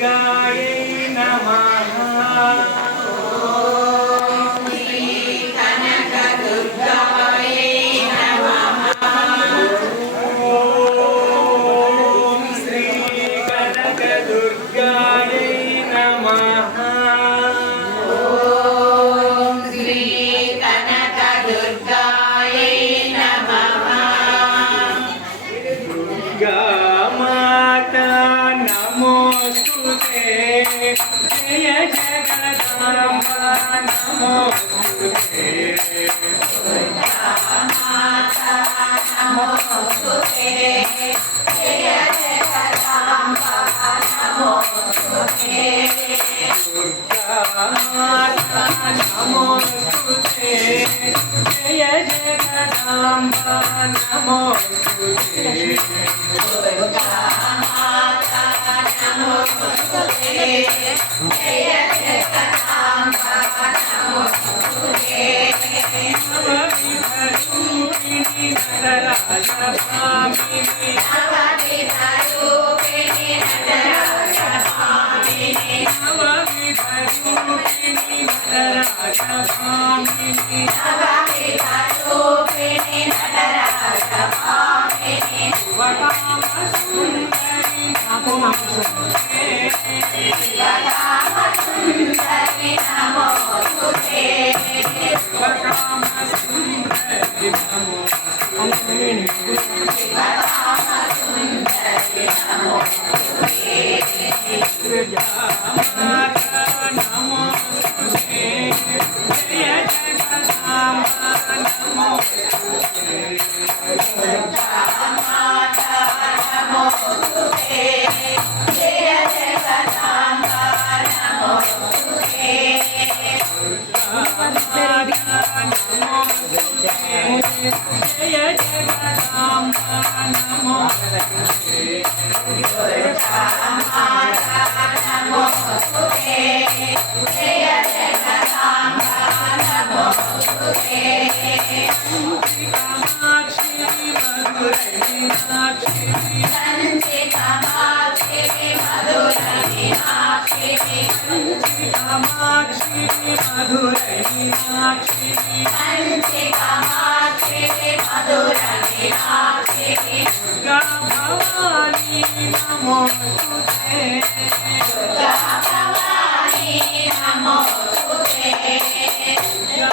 दुर्गायै नमः। ॐ श्री कनकदुर्गायै नमः। ॐ श्री कनकदुर्गायै नमः। ॐ श्री कनकदुर्गायै नमः। दुर्गा माता नमोस्तुते, जय जगदम्बा नमोस्तुते। दुर्गा माता नमोस्तुते, जय जगदम्बा नमोस्तुते। दुर्गा माता नमोस्तुते, जय जगदम्बा नमोस्तुते। दुर्गा माता नमोस्तुते, जय जगदम्बा नमोस्तुते। नवविधरूपिणि नटराजभामिनि, नवविधरूपिणि नटराजभामिनि, नवविधरूपिणि नटराजभामिनि, नवविधरूपिणि नटराजभामिनि, शिवकामसुन्दरि नमोस्तुते। शिवकामसुन्दरि नमोस्तुते। शिवकामसुन्दरि नमोस्तुते। शिवकामसुन्दरि नमोस्तुते। माता नमोस्तुते, जय जगदम्बा नमोस्तुते। माता नमोस्तुते, जय जगदम्बा नमोस्तुते। माता नमोस्तुते, जय जगदम्बा नमोस्तुते। दुर्गा माता नमोस्तुते, जय जगदम्बा नमोस्तुते। कामाक्षी मधुरै मीनाक्षी, कंचि कामाक्षि मधुरै मीनाक्षि, कामाक्षी मधुरै मीनाक्षी, कंचि कामाक्षि मधुरै मीनाक्षि। दुर्गा भवानी नमोस्तुते। दुर्गा भवानी नमोस्तुते। दुर्गा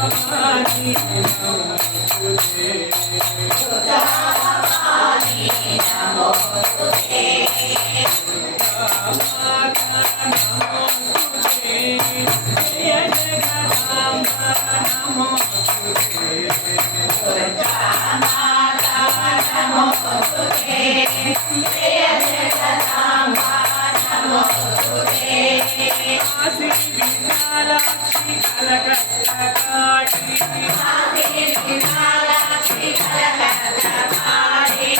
भवानी नमोस्तुते। दुर्गा भवानी नमोस्तुते। माता नमोस्तुते, जय जगदम्बा नमोस्तुते। दुर्गा माता नमोस्तुते, जय जगदम्बा नमोस्तुते। काशी विशालाक्षी कलकत्ताकाशी, काशी विशालाक्षि कलकत्ताकाशी,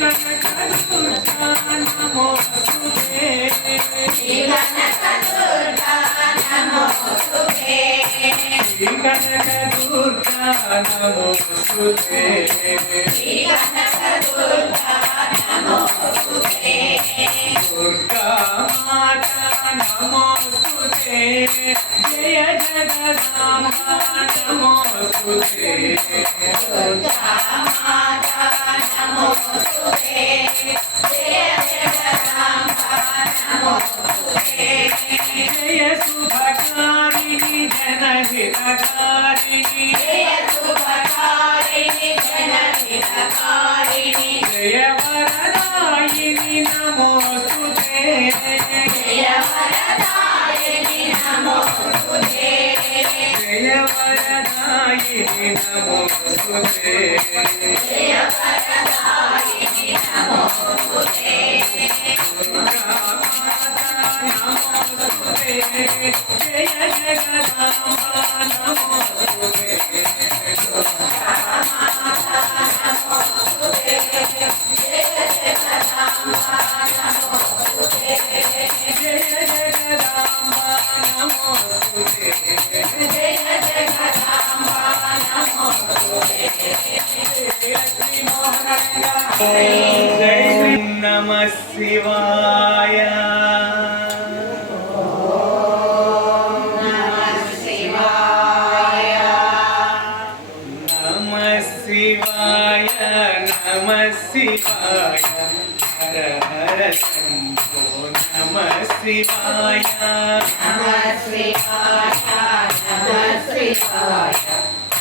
कनकदुर्गा नमोस्तुते। श्रीकनकदुर्गा नमोस्तुते। कनकदुर्गा नमोस्तुते। श्रीकनकदुर्गा नमोस्तुते। दुर्गा माता नमोस्तुते, जय जगदम्बा नमोस्तुते। दुर्गा माता नमोस्तुते, जय जगदम्बा नमोस्तुते। जय शुभकारिणि जनहितकारिणि, जय शुभकारिणि जनहितकारिणि, जय वरदायिनि नमोस्तुते। जय वरदायिनि नमोस्तुते। जय वरदायिनि नमोस्तुते। जय वरदायिनि नमोस्तुते। दुर्गा माता नमोस्तुते, जय जगदम्बा नमोस्तुते। दुर्गा माता नमोस्तुते, जय जगदम्बा नमोस्तुते। जय जगदम्बा नमोस्तुते। जय जगदम्बा नमोस्तुते। जय श्री नमः शिवाय। ఓం నమః శివాయ నమః శివాయ నమః శివాయ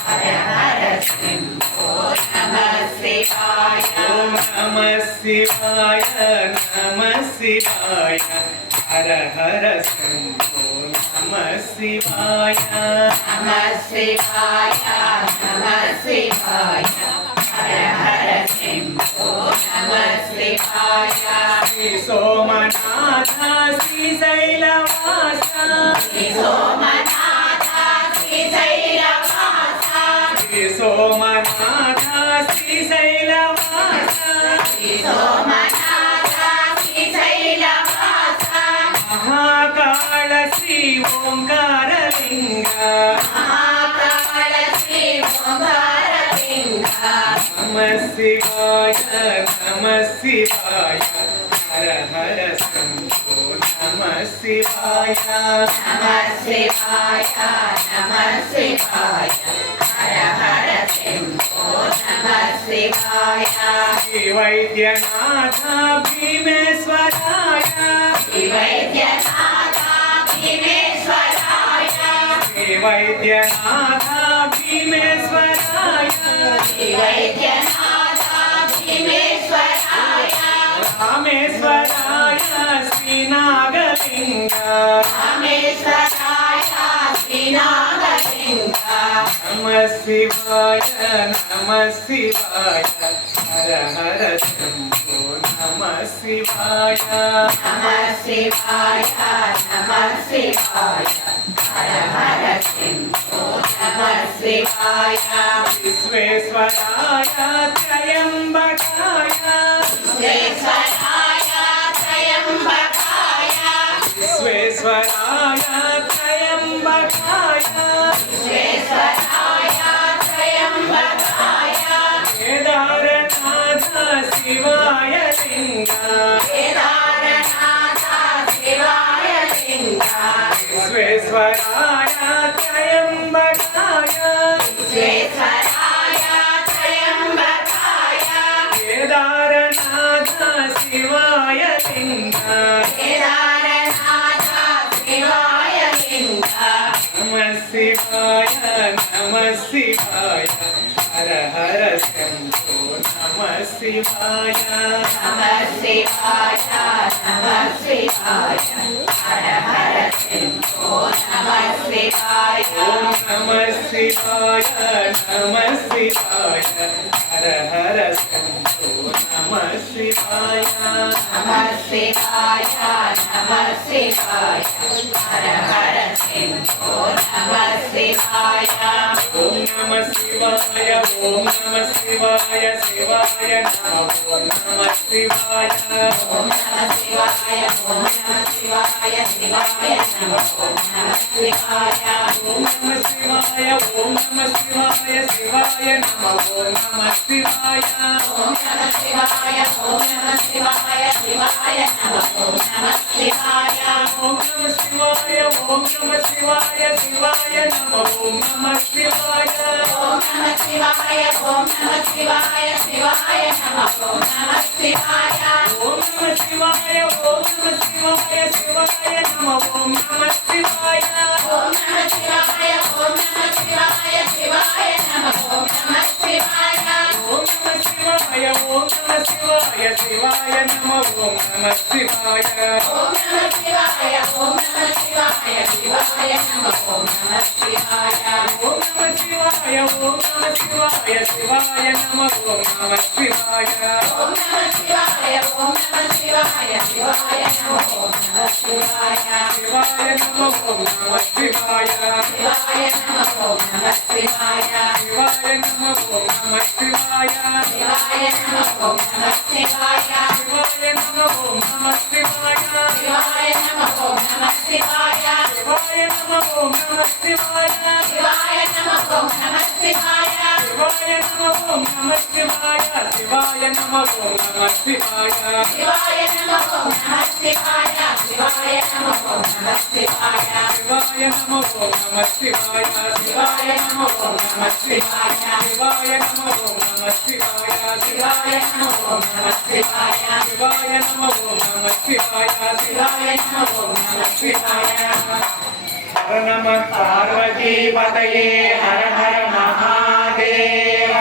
హర హర శంభో నమః శివాయ ఓం నమః శివాయ నమః శివాయ హర హర శంభో నమః శివాయ నమః శివాయ నమః శివాయ హర హర శంభో నమః శివాయ శ్రీ సోమనాథ శ్రీశైలవాస శ్రీ సోమనాథ శ్రీశైలవాస శ్రీ సోమనాథ శ్రీశైలవాస శ్రీ సోమనాథ శ్రీశైలవాస మహాకాళ శ్రీ ఓంకారలింగ మహాకాళ శ్రీ ఓంకారలింగ నమః శివాయ నమః శివాయ హర హర శంభో నమః శివాయ నమః శివాయ నమః శివాయ హర హర శంభో నమః శివాయ శ్రీ వైద్యనాథ భీమేశ్వరాయ శ్రీ వైద్యనాథ భీమేశ్వరాయ శ్రీ వైద్యనాథ భీమేశ్వరాయ శ్రీ వైద్యనాథ భీమేశ్వరాయ రామేశ్వరాయ శ్రీనాగలింగ రామేశ్వరాయ శ్రీనాగలింగ నమః శివాయ నమః శివాయ హర హర శంభో నమః శివాయ నమః శివాయ నమః శివాయ హర హర శంభో నమః శివాయ విశ్వేశ్వరాయ త్రయంబకాయ విశ్వేశ్వరాయ త్రయంబకాయ విశ్వేశ్వరాయ త్రయంబకాయ విశ్వేశ్వరాయ త్రయంబకాయ కేదారనాథ శివాయ లింగ కేదారనాథ శివాయ లింగ విశ్వేశ్వరాయ త్రయంబకాయ విశ్వేశ్వరాయ త్రయంబకాయ కేదారనాథ శివాయ లింగ కేదారనాథ శివాయ లింగ నమః శివాయ నమః శివాయ హర హర శంభో నమః శివాయ నమః శివాయ నమః శివాయ హర హర శంభో నమః శివాయ ఓం నమః శివాయ నమః శివాయ హర హర శంభో నమః శివాయ నమః శివాయ నమః శివాయ హర హర శంభో నమః శివాయ ఓం నమః శివాయ ఓం నమః శివాయ శివాయ నమః ఓం నమః శివాయ ఓం నమః శివాయ ఓం నమః శివాయ శివాయ నమః ఓం నమః శివాయ ఓం నమః శివాయ ఓం నమః శివాయ శివాయ నమః ఓం నమః శివాయ ఓం నమః శివాయ ఓం నమః శివాయ శివాయ నమః ఓం నమః శివాయ ఓం నమః శివాయ ఓం నమః శివాయ శివాయ నమః ఓం నమః శివాయ ఓం నమః శివాయ ఓం నమః శివాయ శివాయ నమః ఓం నమః శివాయ ఓం నమః శివాయ ఓం నమః శివాయ శివాయ నమః ఓం నమః శివాయ ఓం నమః శివాయ ఓం నమః శివాయ శివాయ నమః ఓం నమః శివాయ ఓం నమః శివాయ ఓం నమః శివాయ శివాయ నమః ఓం నమః శివాయ ఓం నమః శివాయ ఓం నమః శివాయ శివాయ నమః ఓం నమః శివాయ ఓం నమః శివాయ ఓం నమః శివాయ శివాయ నమః ఓం నమః శివాయ ఓం నమః శివాయ ఓం నమః శివాయ శివాయ నమః ఓం నమః శివాయ శివాయ నమః ఓం నమః శివాయ శివాయ నమః ఓం నమః శివాయ శివాయ నమః ఓం నమః శివాయ శివాయ నమః ఓం నమః శివాయ శివాయ నమః ఓం నమః శివాయ శివాయ నమః ఓం నమః శివాయ శివాయ నమః ఓం నమః శివాయ శివాయ నమః ఓం నమః శివాయ శివాయ నమః ఓం నమః శివాయ శివాయ నమః ఓం నమః శివాయ శివాయ నమః ఓం నమః శివాయ శివాయ నమః ఓం నమః శివాయ శివాయ నమః ఓం నమః శివాయ శివాయ నమః ఓం నమః శివాయ శివాయ నమః ఓం నమః శివాయ శివాయ నమః ఓం నమః శివాయ శివాయ నమః ఓం నమః శివాయ శివాయ నమః ఓం నమః శివాయ హర నమః పార్వతీ పతయే హర హర మహాదేవ